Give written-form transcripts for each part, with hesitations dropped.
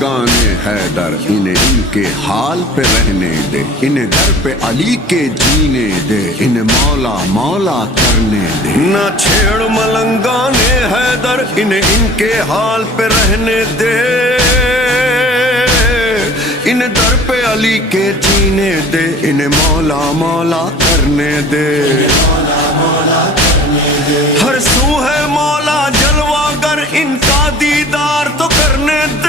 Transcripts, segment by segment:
ملنگانے حیدر انہیں ان کے حال پہ رہنے دے، انہیں در پہ علی کے جینے دے، انہیں مولا مولا کرنے دے۔ نہ چھیڑ ملنگانے حیدر انہیں ان کے حال پہ رہنے دے، انہیں در پہ علی کے جینے دے، انہیں مولا مولا کرنے دے۔ ہر سو ہے مولا جلوہ گر، ان کا دیدار تو کرنے دے۔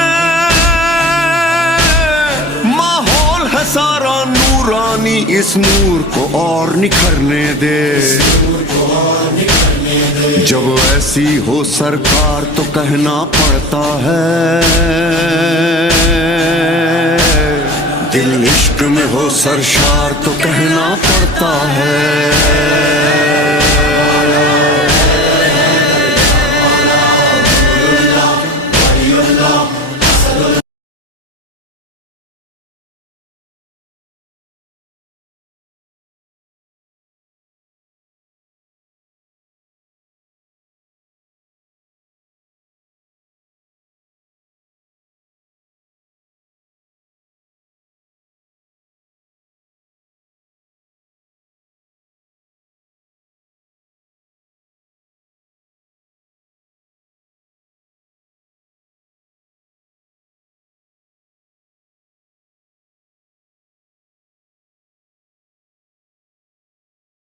ماحول ہے سارا نورانی، اس نور کو اور نکھرنے دے۔ جب ایسی ہو سرکار تو کہنا پڑتا ہے، دل عشق میں ہو سرشار تو کہنا پڑتا ہے۔